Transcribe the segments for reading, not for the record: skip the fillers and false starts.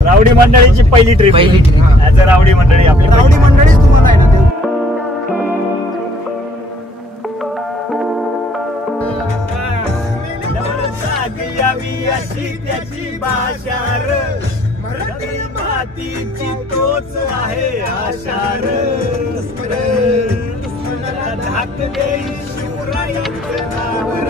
Rowdy मंडळीची पहिली trip as a rowdy मंडळी. आपली रावडी मंडळीच तुम्हाला आहे ना त्याची भाषार मराठी मातीची तोच आहे आशार धाक देई शिवरायांचं नावर.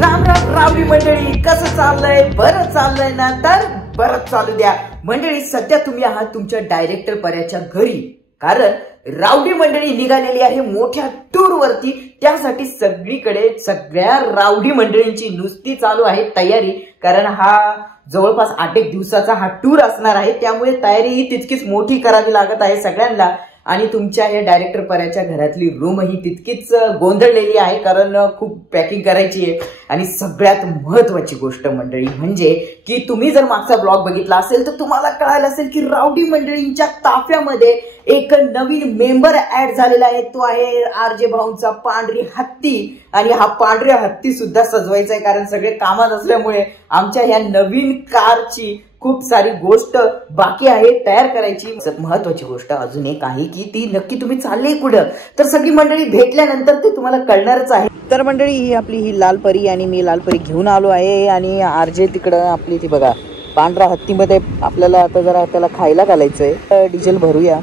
राम राम रावडी मंडळी, कसं चाललंय? बरं चाललंय ना? तर बरं चालू द्या मंडळी. सध्या तुम्ही आहात तुमच्या डायरेक्टर पर्याच्या घरी, कारण रावडी मंडळी निघालेली आहे मोठ्या टूर वरती. त्यासाठी सगळीकडे सगळ्या रावडी मंडळींची नुसती चालू आहे तयारी, कारण हा जवळपास 8 दिवसाचा हा टूर असणार आहे. त्यामुळे तयारी ही तितकीच मोठी करावी लागत आहे सगळ्यांना. आणि तुमच्या या डायरेक्टर पर्याच्या घरातली रूम ही तितकीच गोंधळलेली आहे, कारण खूप पॅकिंग करायची आहे. आणि सगळ्यात महत्वाची गोष्ट मंडळी म्हणजे की तुम्ही जर मागचा ब्लॉग बघितला असेल तर तुम्हाला कळालं असेल की रावडी मंडळींच्या ताफ्यामध्ये एक नवीन मेंबर ऍड झालेला आहे. तो आहे RJ भाऊंचा पांढरी हत्ती. आणि हा पांढऱ्या हत्ती सुद्धा सजवायचा आहे, कारण सगळे कामात असल्यामुळे आमच्या ह्या नवीन कारची खूप सारी गोष्ट बाकी आहे तयार करायची. महत्वाची गोष्ट अजून एक आहे की ती नक्की तुम्ही चालले कुठं, तर सगळी मंडळी भेटल्यानंतर ते तुम्हाला कळणारच आहे. तर मंडळी ही आपली ही लाल परी आणि मी लाल परी घेऊन आलो आहे. आणि RJ तिकडं आपली ती बघा पांढऱ्या हत्तीमध्ये आपल्याला आता जरा त्याला खायला घालायचंय. डिझेल भरूया.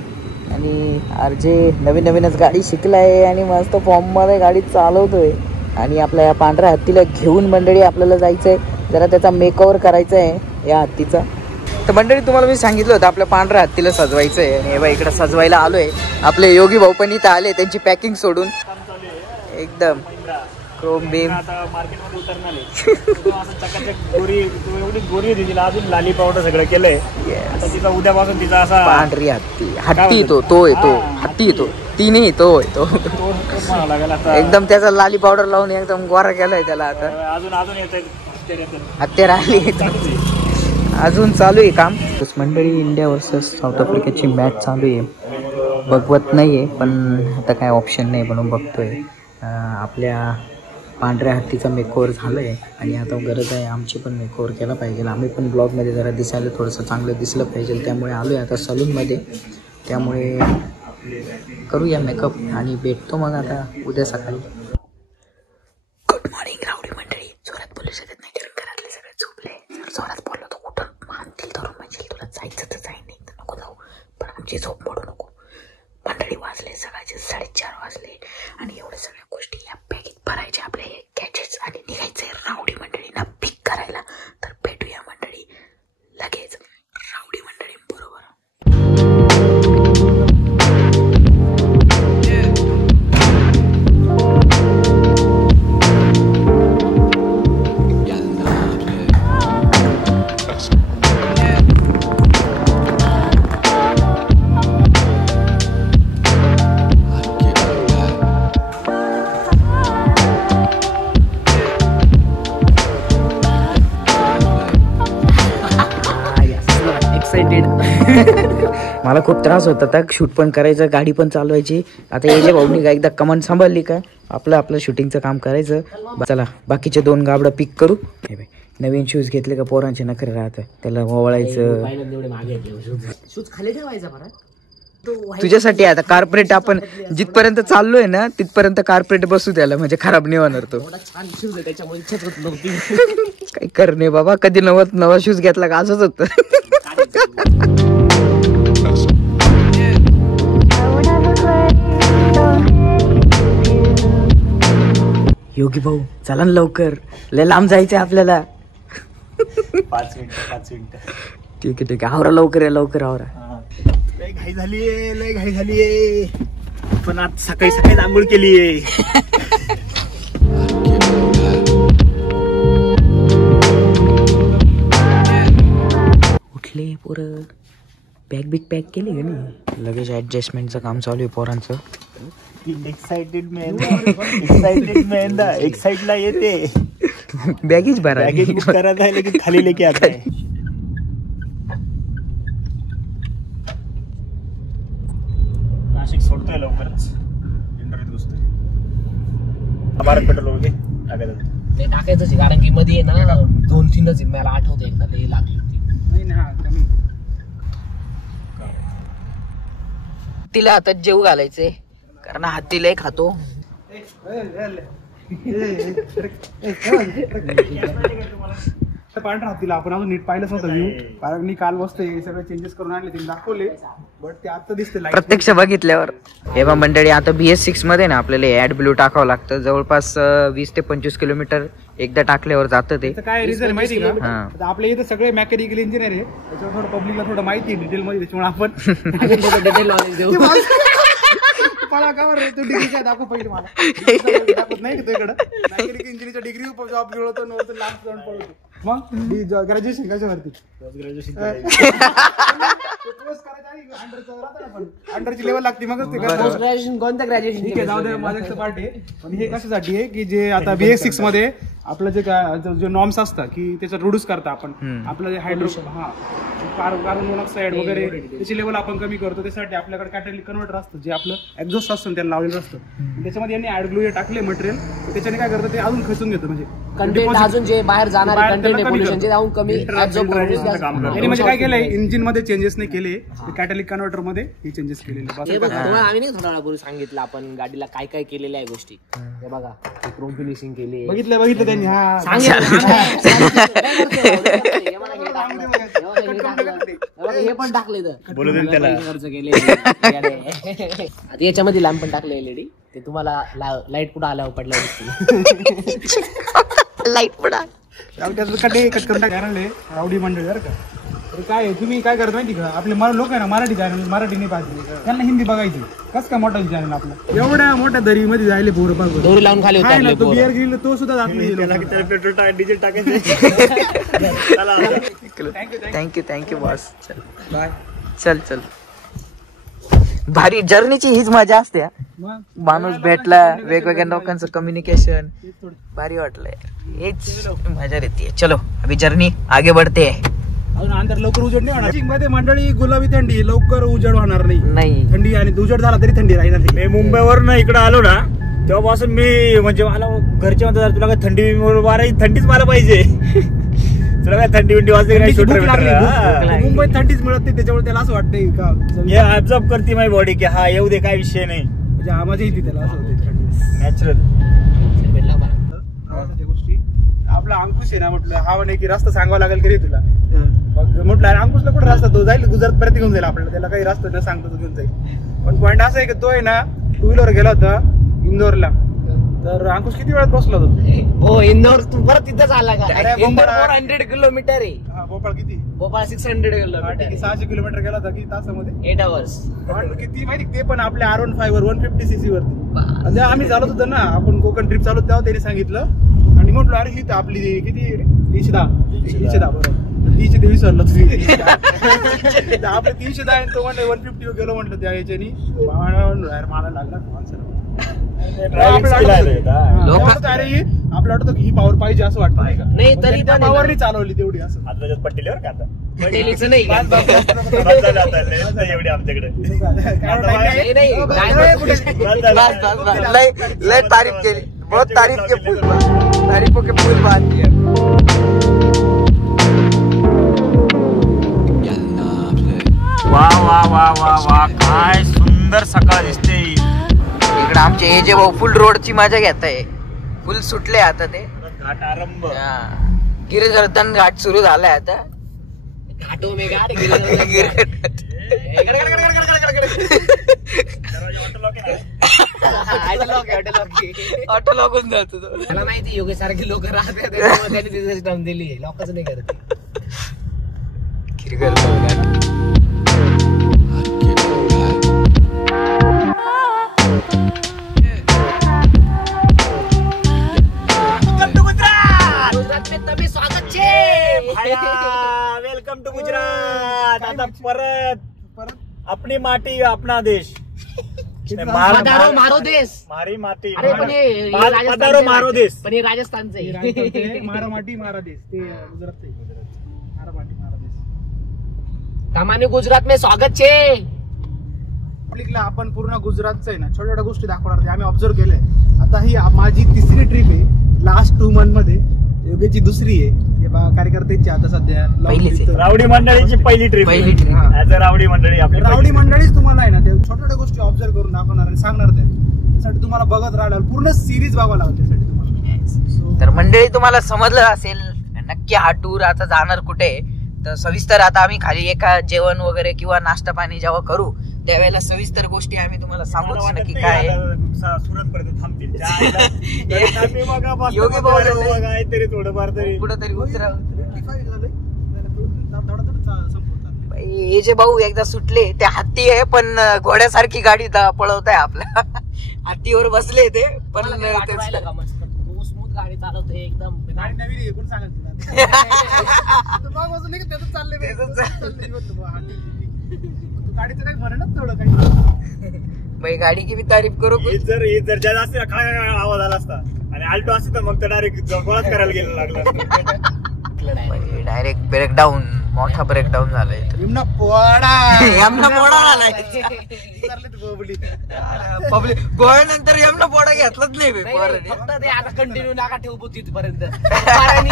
आणि RJ नवीन नवीनच गाडी शिकलाय आणि मस्त फॉर्म मध्ये गाडी चालवतोय. आणि आपल्या या पांढऱ्या हत्तीला घेऊन मंडळी आपल्याला जायचंय, जरा त्याचा मेकओव्हर करायचा आहे या हत्तीचा. तर मंडळी तुम्हाला मी सांगितलं होतं आपल्या पांढऱ्या हत्तीला सजवायचंय. आणि हे इकडे सजवायला आलोय. आपले योगी भाऊ पण इथं आले त्यांची पॅकिंग सोडून. एकदम क्रोम बीम मार्केटमध्ये उतरणार गोरी एवढी गोरी दिली, अजून लाली पावडर सगळं केलंय. तिचा उद्यापासून तिचा असा पांढरी हत्ती तो येतो हत्ती येतो ती नाही तो येतो एकदम त्याचा लाली पावडर लावून एकदम गोरा केलाय त्याला. आता अजून येत हत्या राहिली, अजून चालू आहे काम. मंडळी इंडिया वर्सेस साऊथ आफ्रिकेची मॅच चालू आहे. बघवत नाहीये पण आता काय ऑप्शन नाही म्हणून बघतोय. आपल्या पांढऱ्या हत्तीचा मेकओव्हर झालंय आणि आता गरज आहे आमची पण मेकओव्हर केला पाहिजे. आम्ही पण ब्लॉगमध्ये जरा दिसायला थोडंसं चांगलं दिसलं पाहिजे, त्यामुळे आलोय आता सलूनमध्ये. त्यामुळे करूया मेकअप आणि भेटतो मग आता उद्या सकाळी. गुड मॉर्निंग रावडी मंडळी. जोरात बोलू शकत नाही कारण घरातले सगळे झोपले. जोरात बोललो तर कुठं मानतील धरून म्हणजे तुला जायचं तर जाई नाही तर नको जाऊ, पण आमची झोप मोडू नको. मंडळी वाजले सकाळचे 4:30 वाजले आणि एवढ्या सगळ्या गोष्टी या बॅगेत भरायच्या आपले गॅजेट्स आणि निघायचंय रावडी मंडळींना पिक करायला. तर भेटूया मंडळी लगेच रावडी मंडळी बरोबर. मला खूप त्रास होता त्या शूट पण करायचं, गाडी पण चालवायची. आता याच्या भाऊनी एकदा कमान सांभाळली का आपलं शूटिंगचं काम करायचं. चला बाकीचे 2 गाबडं पिक करू. नवीन शूज घेतले का पोरांचे नखरे राहत, त्याला ओवळायचं. शूज खाली ठेवायचा तुझ्यासाठी. आता कार्पोरेट आपण जिथपर्यंत चाललोय ना तिथपर्यंत कार्पोरेट बसू त्याला, म्हणजे खराब नाही होणार तो. काही करणे बाबा, कधी नवा शूज घेतला का असंच होतं. योगी भाऊ चला लवकर, लय लांब जायचंय आपल्याला. 5 मिनिटं. ठीक आहे आवरा लवकर आवरा. लय घाई झालीये पण आज सकाळी आंघोळ केलीये. उठले पोरं, बॅग पॅक केली का नाही? लगेच ऍडजस्टमेंटचं काम चालू आहे पोरांचं. एक्साइटेड एक साइडला येते बॅगेज भरा, बॅगेज बुक करत आहे लेकिन खाली लेके आता है. नाशिक सोडतोय लवकरच. इंटरव्ह्यू भारत पेट्रोल ओके ते टाकायचंच आहे, कारण की मध्ये आहे ना 2-3च मला आठवतं एकदा लई लागली होती. तिला हातात जेव घालायचे कारण हातीला खातो. पांढरा तिला आपण अजून नीट पाहिलंच नव्हतं व्ह्यू, कारण मी काल मस्त हे सगळे चेंजेस करून आणले, तिने दाखवले, बट ते आता दिसते प्रत्यक्ष बघितल्यावर. हे बा मंडळी, आता BS6 मध्ये ना आपल्याला ऍड ब्लू टाकावं लागतं. जवळपास 20 ते 25 किलोमीटर एकदा टाकल्यावर जातं ते. काय रिझन माहिती का? हा. आता आपल्या इथे सगळे मेकॅनिकल इंजिनियर आहे, त्याच्यावर थोडं पब्लिकला थोडं माहिती आहे डिटेल मध्ये, त्याच्यामुळे आपण डिटेल नॉलेज देऊ. मला का बरं तू डिग्री काय दाखव पहिले मला. दाखवत नाही का तुझ्याकडं मेकॅनिकल इंजिनिअरच्या डिग्री जॉब मिळवतो नव्हतं, लांब जाऊन पळवतो. मग ग्रॅज्युएशन कशावरती? अंडरची लेवल लागते मगच ते पोस्ट ग्रॅज्युएशन कोणत्या ग्रॅज्युएशन? ठीक आहे, जाऊ दे, माझा एक पार्ट आहे. पण हे कशासाठी आहे की जे आता BS6 मध्ये आपलं जे काय जे नॉर्म्स असतात की त्याचा रिड्यूस करता आपण आपलं जे हायड्रो कार्बन मोनॉक्साईड वगैरे त्याची लेवल आपण कमी करतो. त्यासाठी आपल्याकडे कॅटॅलिटिक कन्व्हर्टर असतं, जे आपलं एक्झॉस्ट असतं त्याला लावलेलं असतं. त्याच्यामध्ये यांनी ऍड ग्लू टाकले मटेरियल, त्याच्याने काय करतं ते अजून खचून घेतं, म्हणजे कंटेंट अजून जे बाहेर जाणार कंटेंट आहे पोल्युशनचे जाऊन कमी ऍब्झॉर्ब करून यांनी म्हणजे काय केलंय, इंजिन मध्ये चेंजेस नाही केले, कॅटॅलिटिक कन्व्हर्टर मध्ये हे चेंजेस केलेले. हे बघा, तुम्हाला आम्ही नाही थोड्या वेळापूर्वी सांगितलं आपण गाडीला काय काय केलेल्या आहे गोष्टी. हे बघा, क्रोम फिनिशिंग केली, बघितलं त्यांनी. हा हे पण टाकले खर्च केले. आता याच्यामध्ये लॅम्प पण टाकले LED, ते तुम्हाला लाईट कुठं आल्यावर पडल्यावर लाईट पडा कट करून टाकले रावडी मंडळी बरं का. तर काय आहे, तुम्ही काय करत माहिती का, आपले लोक आहे ना मराठी चॅनल मराठी नाही पाहते, त्यांना हिंदी बघायची. कसं काय मोठा चॅनल आपलं, एवढ्या मोठ्या दरीमध्ये जायले पोरं पाहतो, दोरी लावून खाली उतरले तो बिअर गिल तो सुद्धा जात नाही. पेट्रोल डिझेल टाकायचं. Thank you boss. चल बाय. चल भारी जर्नीची हीच मजा असते. माणूस भेटला, वेगवेगळ्या लोकांचं कम्युनिकेशन भारी वाटलंय, हेच मजा येते. चलो अभी जर्नी आगे बढ़ते है. अजून अंदर लवकर उजेड नाही होणार मध्ये मंडळी, गुलाबी थंडी, लवकर उजेड होणार नाही. थंडी, आणि उजेड झाला तरी थंडी राहणार नाही. मी मुंबईवरून इकडे आलो ना, तेव्हापासून मी म्हणजे मला घरचे म्हणतात तुला काय थंडी थंडीच मला पाहिजे. तुला काय थंडी बिंडी वाजते नाही, मुंबईत थंडीच मिळत नाही, त्याच्यामुळे त्याला असं वाटतंय का हे ऍब्झॉर्ब करते माझी बॉडी की हा येऊ दे, काय विषय नाही, म्हणजे मजा येते त्याला, असं होते नॅचरल. गोष्टी आपला अंकुश आहे ना, म्हटलं हा म्हणे की रस्ता सांगावा लागेल की रे तुला. मग म्हटलं अंकुशला कुठे रस्ता, तो जाईल गुजरात पर्यंत घेऊन जाईल आपल्याला, त्याला काही रस्ता न सांगतो तो घेऊन जाईल. पण पॉईंट असं आहे की तो आहे ना 2 व्हीलर गेला होता इंदोरला, तर अंकुश किती वेळात बसला होता? हो, इंदोर तू परत तिथंच आला का? अरे, इंदोर 400 किलोमीटर आहे. हा, भोपाळ किती? भोपाळ 600 किलोमीटर, 600 किलोमीटर गेला होता किती तासामध्ये? 8 hours. किती माहिती, ते पण आपल्या R15 वर 150cc वरती. जेव्हा आम्ही चालत होतो ना, आपण कोकण ट्रिप चालू तेव्हा त्यांनी सांगितलं, आणि म्हटलं अरे ही आपली किती 310 बरोबर, 300 विसरलं तुम्ही. आपले 310 तो म्हणलं 150 गेलो म्हटलं त्या याच्यानी, मला लागला अरे आपलं वाटतं ही पॉवर पाहिजे असं वाटतं नाही का? नाही तरी पण पॉवरनी चालवली तेवढी असं. आता पट्टीवर का आता पटेलीचं नाही का? एवढी आमच्याकडे लय तारीफ केली, बहुत तारीफ के फूल, तारीफों के फूल बात किया. वा वा वा वा वा, काय सुंदर सकाळ दिसते. इकडे आमचे हे जे भाऊ फुल रोडची मजा घेत आहे, फुल सुटले आता ते घाट आरंभ. गिरिजर्धन घाट सुरू झालाय आता. घाटो में घाट ऑटो लागून जातो तो. मला माहिती योगेश सारखी लोक राहतात, त्यांनी तिथे सिस्टम दिली आहे, लॉकच नाही करत. Welcome to Gujarat. आता परत अपनी माटी अपना देश. पधारो मारो देश, मारी माती. अरे पण हे पधारो मारो देश, पण हे राजस्थानचं आहे. मारा माटी मारा देश, ते गुजरात मारा माटी मारा देश. तामाने गुजरात में स्वागत छे. पब्लिकला आपण पूर्ण गुजरातचं आहे ना छोट्या छोट्या गोष्टी दाखवणार, आम्ही ऑब्झर्व केलंय. आता ही माझी 3री ट्रिप आहे लास्ट 2 मंथ मध्ये योगेची दुसरी आहे कार्यकर्त्यांची आता सध्या पहिलीच आहे. रावडी मंडळीची पहिली ट्रिप. ऍज अ रावडी मंडळी आपली रावडी मंडळीच तुम्हाला आहे ना ते छोट्या छोट्या गोष्टी ऑब्झर्व करून दाखवणार आणि सांगणार त्यासाठी तुम्हाला बघत राहणार पूर्ण सिरीज बघावं लागेल त्यासाठी तुम्हाला. तर मंडळी तुम्हाला समजलं असेल नक्की हा टूर आता जाणार कुठे. तर सविस्तर आता आम्ही खाली एका जेवण वगैरे किंवा नाश्ता पाणी जेव्हा करू त्यावेळेला सविस्तर गोष्टी आम्ही तुम्हाला सांगू नक्की काय सुरत पर्यंत थांबतील. योगी भाऊ तरी थोडंफार तरी कुठंतरी उतरा. हे जे भाऊ एकदा सुटले ते हत्ती आहे पण घोड्यासारखी गाडी पळवताय आपल्या. हत्तीवर बसले ते पण स्मूथ गाडी चालवते एकदम. गाडी की भी तारीफ करू. जर ज्या जास्त काय आवाज आला असता आणि आल्टो असते तर मग तर डायरेक्ट गोळाच करायला गेलं लागला. डायरेक्ट ब्रेकडाऊन मोठा ब्रेकडाऊन झालाय. पब्लिक गोव्यानंतर यमना पोडा घेतलाच नाही. आता कंटिन्यू नाका ठेवू तिथपर्यंत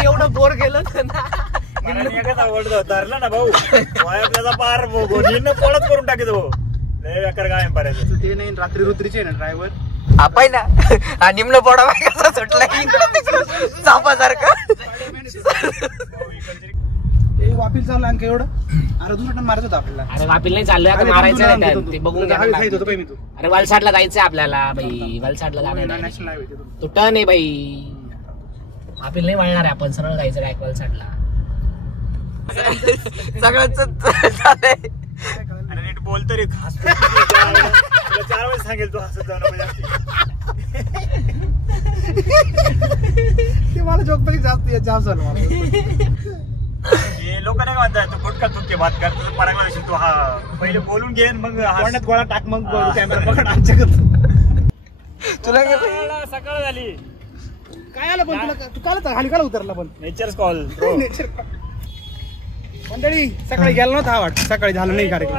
एवढं बोर केलं धरला ना भाऊ त्याचा पार पोळच करून टाकी तो काय पर्यंत. ते नाही रात्री रुत्रीचे ना ड्रायव्हर आपण ना निम्न पोडा कसा सुटला सापासारखा. वापील चाललं आणखी एवढं. अरे दुसरा टन मारत होता आपल्याला. अरे वापील नाही चाललोय आता मारायचं ते बघून घ्या. अरे वलसाडला जायचंय आपल्याला बाई. वलसाडला जाणार तो टन आहे बाई. वापील नाही वळणार आहे आपण सरळ जायचं काय वलसाडला. सगळ्यांच झालंय. अरे नीट बोल तरी खास 4 वेळेस सांगेल तू हसत जाऊ. ते मला जोक तरी जास्त जाम झालं मला. लोक नाही म्हणतात तू गुटका तुटके बात कर तुझं परागला देशील तू. हा पहिले बोलून घे मग कोणात गोळा टाक मग कॅमेरा पकड आमच्याकडे. तुला सकाळ झाली काय आलं पण तुला तू काल खाली काल उतरला पण नेचर्स कॉल. मंडळी सकाळी गेला नव्हता हा वाट. सकाळी झालं नाही कार्यक्रम.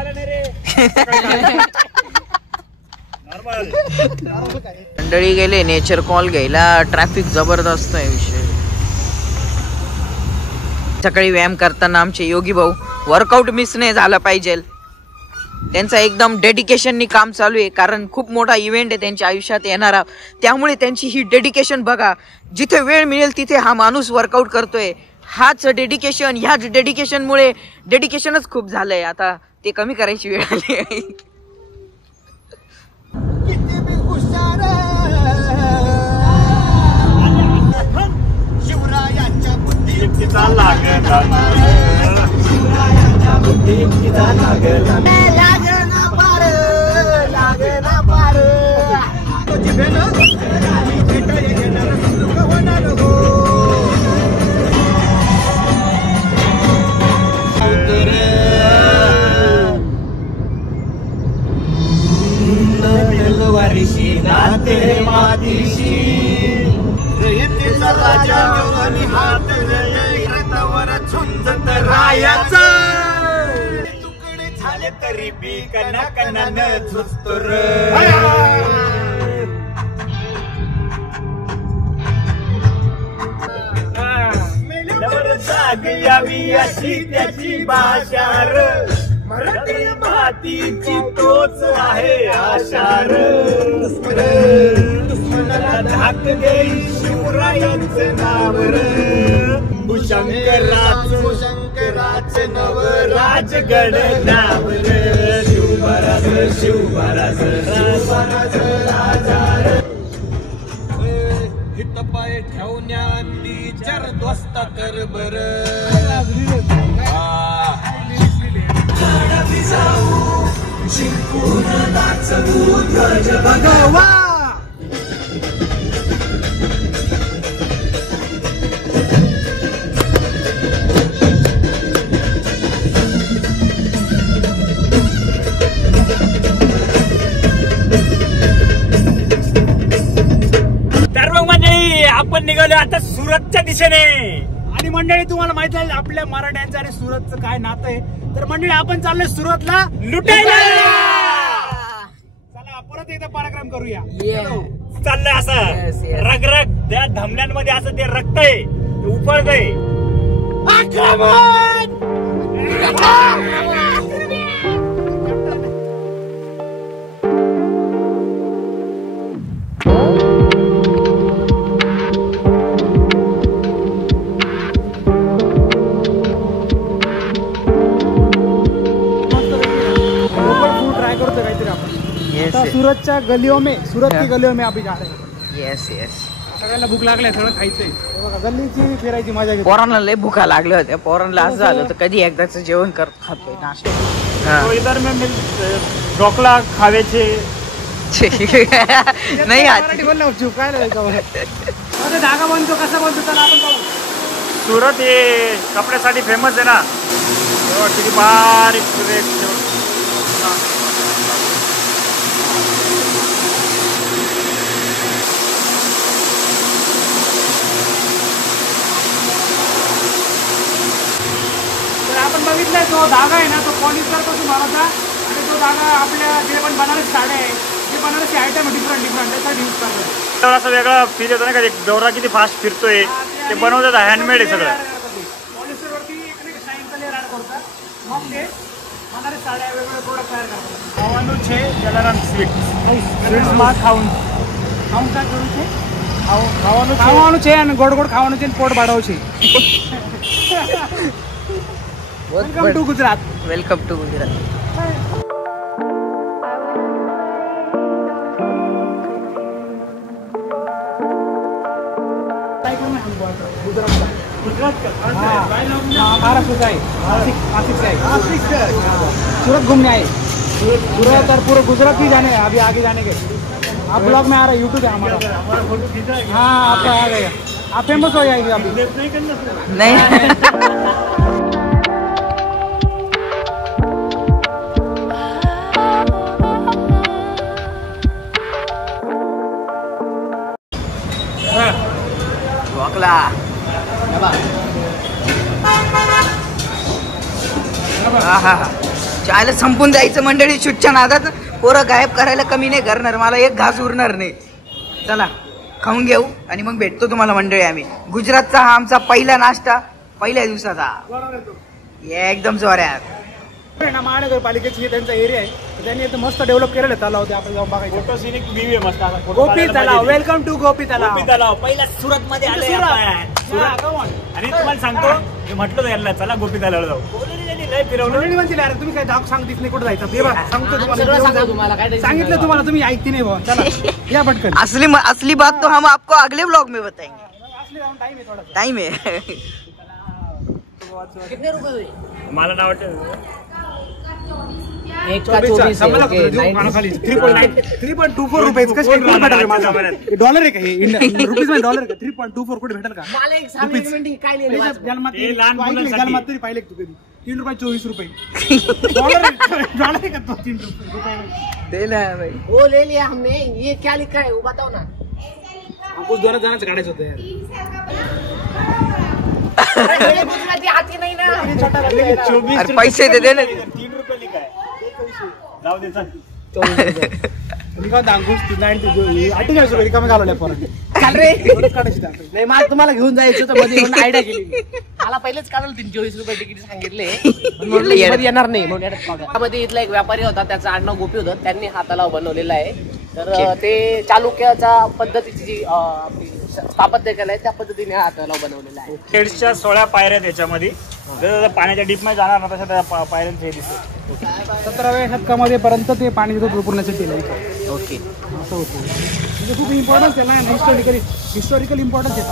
मंडळी गेले नेचर कॉल घ्यायला. ट्रॅफिक जबरदस्त आहे विषय. सकाळी व्यायाम करताना आमचे योगी भाऊ वर्कआउट मिस नाही झालं पाहिजे त्यांचं एकदम डेडिकेशननी काम चालू आहे. कारण खूप मोठा इव्हेंट आहे त्यांच्या आयुष्यात येणारा. त्यामुळे त्यांची ही डेडिकेशन बघा. जिथे वेळ मिळेल तिथे हा माणूस वर्कआउट करतोय. हाच डेडिकेशन. ह्याच डेडिकेशनमुळे डेडिकेशनच खूप झालंय. आता ते कमी करायची वेळ आली आहे. तुकडे झाले तरी बी कना कनानं झुजतो रे. जाग यावी अशी त्याची भाषा र. मराठी मातीची तोच आहे आशार. दुश्मनाला धाक देई शिवरायांचं नाव र. शंकराचे नव राजगड नाव र. शिवराज शिवराज शिवराज राजा र. हित पाय ठेवण्याची जरदोस्त कर बर. शिंकून नाचवू ध्वज भगवा. तर मग मंडळी आपण निघालो आता सुरतच्या दिशेने. आणि मंडळी तुम्हाला माहित आहे आपल्या मराठ्यांचं आणि सुरतचं काय नातं आहे. तर मंडळी आपण चाललोय सुरतला लुटायला. चला आपण परत एकदा पराक्रम करूया. चाललंय असं रगरग त्या धमन्यांमध्ये असं ते रक्त आहे उफळतंय. सूरतच्या गलियों में सूरत की गलियों में अभी जा रहे हैं. Yes yes. सगळ्याला भूक लागली सगळं खायचंय. गल्लीची फिरायची मजा घेतो. पोरांना लय भुका लागल्या होत्या. पोरांना असं झालं होतं कधी एकदाच जेवण खातोय नाश्ता. तो इधर में ढोकला खावेचे नाही मराठी बोलला चुकायला धागा बनतो कसा बनतो त्याला आपण पाहू. सुरत हे कपड्यासाठी फेमस आहे ना. किती बारीक आपण बघितलंय तो धागा आहे ना तो पॉलिस्टर पासून बनवता आणि तो धागा आपल्या जे पण बनारसी साड्या आहे जे बनारसी आयटम डिफरंट त्यासाठी यूज करतात. असं वेगळा फील येतो ना का गौरा किती फास्ट फिरतोय ते बनवतात हँडमेड आहे सगळं. पॉलिस्टरवरती एक शाईनचा लेअर ऍड करतात मग ते बनारसी साड्या वेगवेगळे प्रोडक्ट तयार करतात. खाવાનું છે જલારામ સ્વીટ્સમાં ખાવાનું काय करू છે ખાવાનું છે અને ગોળ ગોળ ખાવાનું છે પોટ બાળવું છે. Welcome to Gujarat. Welcome to Gujarat. Maharashtra है सूरत घूमने आए. सूरत और पूरे गुजरात ही जाने अभी आगे जाने के. आप ब्लॉग में आ रहे यूट्यूब है हमारा. हाँ आपका आ गया. आप फेमस हो जाएगी अभी. नहीं चायला संपून जायचं मंडळी. शूटच्या नादात पोरं गायब करायला कमी नाही करणार. मला एक घास उरणार नाही. चला खाऊन घेऊ आणि मग भेटतो तुम्हाला मंडळी. आम्ही गुजरातचा हा आमचा पहिला नाश्ता पहिल्या दिवसाचा एकदम जोरात. महानगरपालिकेची त्यांचा एरिया आहे त्यांनी एकदम मस्त डेव्हलप केलेलं तलाव ते आपण जाऊन बघायचं. फोटो सिनिक व्ह्यू आहे मस्त. गोपी तलाव. वेलकम टू गोपी तलाव. गोपी तलाव पहिला सुरत मध्ये आले आणि तुम्हाला सांगतो मी म्हटलं याला चला गोपी तलावला जाऊ. फिरवलं म्हणतील अरे तुम्ही काय दाख सांगतीस नाही कुठे जायचं. सांगतो तुम्हाला सांगितलं तुम्हाला तुम्ही ऐकते नाही भाऊ. चला या पटकन. असली बात तो हम आपको अगले ब्लॉग में बताएंगे. टाइम है. कितने रुपये मला नाव वाटतं 3.24 रुपये डॉलर आहे का हे रुपीज मध्ये डॉलर का 3.24 कुठे भेटेल का. जन्मात तरी पाहिले तू कधी 3.24 रुपये डॉलर आहे का तो 3 रुपये. वो ले लिया हमने. ये क्या लिखा है वो बताओ ना. कुछ दोनच जणांचं काढायचं होतं यार. गुजराती आती नाही ना. 24 पैसे दे दे ना. 3 रुपये लिखाय जाऊ दे चल. नाही मला तुम्हाला घेऊन जायचं तर मध्ये येऊन आयडिया केली. मला पहिलेच काढलं 24 रुपये तिकीट सांगितले येणार नाही. मध्ये इथला एक व्यापारी होता त्याचं आडनाव गोपी होतं. त्यांनी हा तलाव बनवलेला आहे. तर ते चालुक्याच्या पद्धतीची जी स्थापत्य केलंय त्या पद्धतीने हा तलाव बनवलेला आहे. शेड्सच्या 16 पायऱ्या त्याच्यामध्ये. जर पाण्याच्या डीप मध्ये जाणार ना तशा त्या पायऱ्यांचे दिसते. 17व्या शतकामध्ये पर्यंत ते पाणी पूर्णसाठी केलं. ओके असं होतं. म्हणजे खूप इम्पॉर्टन्स आहे ना. हिस्टॉरिकल इम्पॉर्टन्स आहे.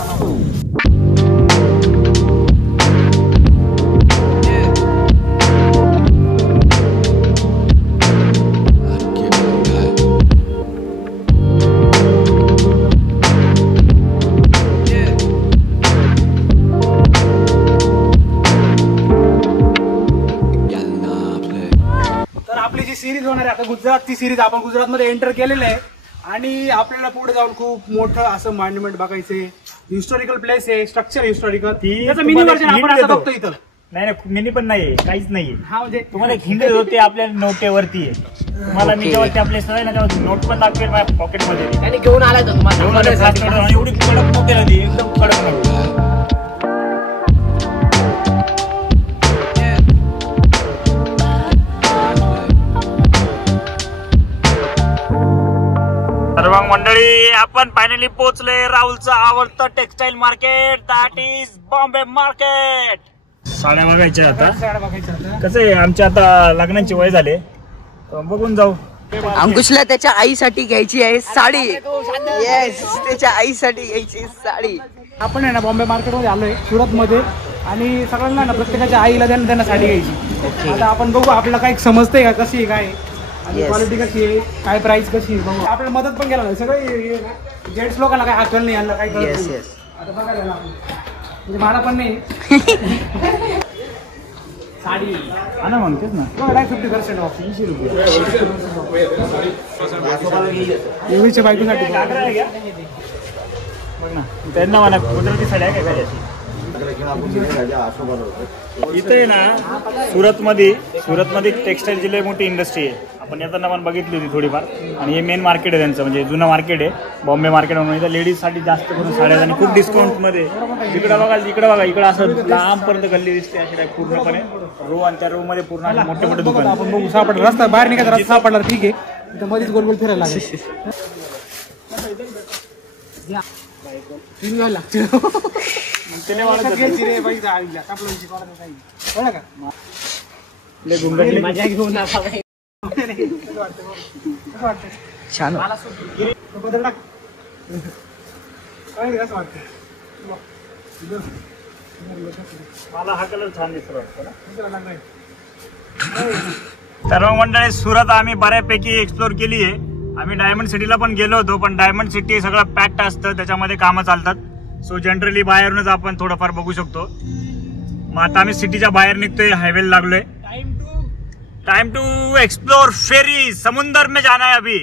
सिरीज होणार आहे आता गुजरातची सिरीज. आपण गुजरातमध्ये एंटर केलेलं आहे आणि आपल्याला पुढे जाऊन खूप मोठं असं मॉन्युमेंट बघायचंय. हिस्टॉरिकल प्लेस आहे. स्ट्रक्चर हिस्टॉरिकल त्याचं मिनी व्हर्जन आपण आता बघतो इथं. नाही नाही मिनी पण नाहीये, काहीच नाहीये. हा म्हणजे तुम्हाला एक हिंट देतो, ते आपल्या नोटेवरती आहे. तुम्हाला मी Okay. जेव्हा ते आपले सवय ना तेव्हा नोट पण दाखवेल माझ्या पॉकेटमध्ये. त्याने घेऊन आलाय तो तुम्हाला घेऊन आले flash काढून आणि एवढी कडक नोट आहे ती, एकदम कडक नोट. तर मग मंडळी आपण फायनली पोहोचलोय राहुलचं आवडतं textile market, that is Bombay market. साड्या मागायच्या आता. साड्या बघायच्या आता. कसं आहे आमच्या आता लग्नाची वय झाले, तर बघून जाऊ. अंकुशला त्याच्या आईसाठी घ्यायची आहे साडी. येस, त्याच्या आईसाठी घ्यायची साडी. आपण आहे ना बॉम्बे मार्केटमध्ये आलोय सुरत मध्ये, आणि सगळ्यांना ना प्रत्येकाच्या आईला त्यांना साडी घ्यायची. आता आपण बघू आपल्याला काय समजतंय का कशी आहे काय आहे, आणि क्वालिटी कशी आहे, काय प्राइस कशी आहे बघू. आपल्याला मदत पण केला सगळे जेंट्स लोकांना काय अक्कल नाही, यांना काय कळत नाही. आता बघायला ना म्हणजे मला पण नाही साडी हा ना मग तेच ना. 50% ऑफ 80 रुपये एवढीच्या बायकोसाठी. बघ ना त्यांना म्हणा गुजराती साडी आहे काय अशी. इथे ना सुरतमध्ये टेक्सटाईलची लय मोठी इंडस्ट्री आहे. आपण येताना पण बघितली होती थोडीफार, आणि हे मेन मार्केट आहे त्यांचं, म्हणजे जुनं मार्केट आहे बॉम्बे मार्केट म्हणून. इथं लेडीजसाठी जास्त करून साड्या आणि खूप डिस्काउंटमध्ये. जिकडं बघाल इकडं असं लांबपर्यंत गल्ली दिसते अशी काय पूर्णपणे रो, आणि त्या रो मध्ये पूर्ण मोठे मोठे दुकान. आपण बघू सापडला रस्ता बाहेर निघायचा रस्ता सापडला ठीक आहे, इथं मध्येच गोल गोल फिरायला लागेल. मजा घेऊन छान. बदल टाक. काय असं वाटतं मला हा कलर छान दिसतो वाटतं ना. तर मग मंडळी सुरत आम्ही बऱ्यापैकी एक्सप्लोर केली आहे. आम्ही डायमंड सिटीला पण गेलो होतो, पण डायमंड सिटी सगळं पॅक्ट असतं, त्याच्यामध्ये कामं चालतात. सो जनरली बाहेरूनच आपण थोडंफार बघू शकतो. मग आता आम्ही सिटीच्या बाहेर निघतोय, हायवेला लागलोय. टाइम टू एक्सप्लोर फेरी. समुंदर में जाना है अभी.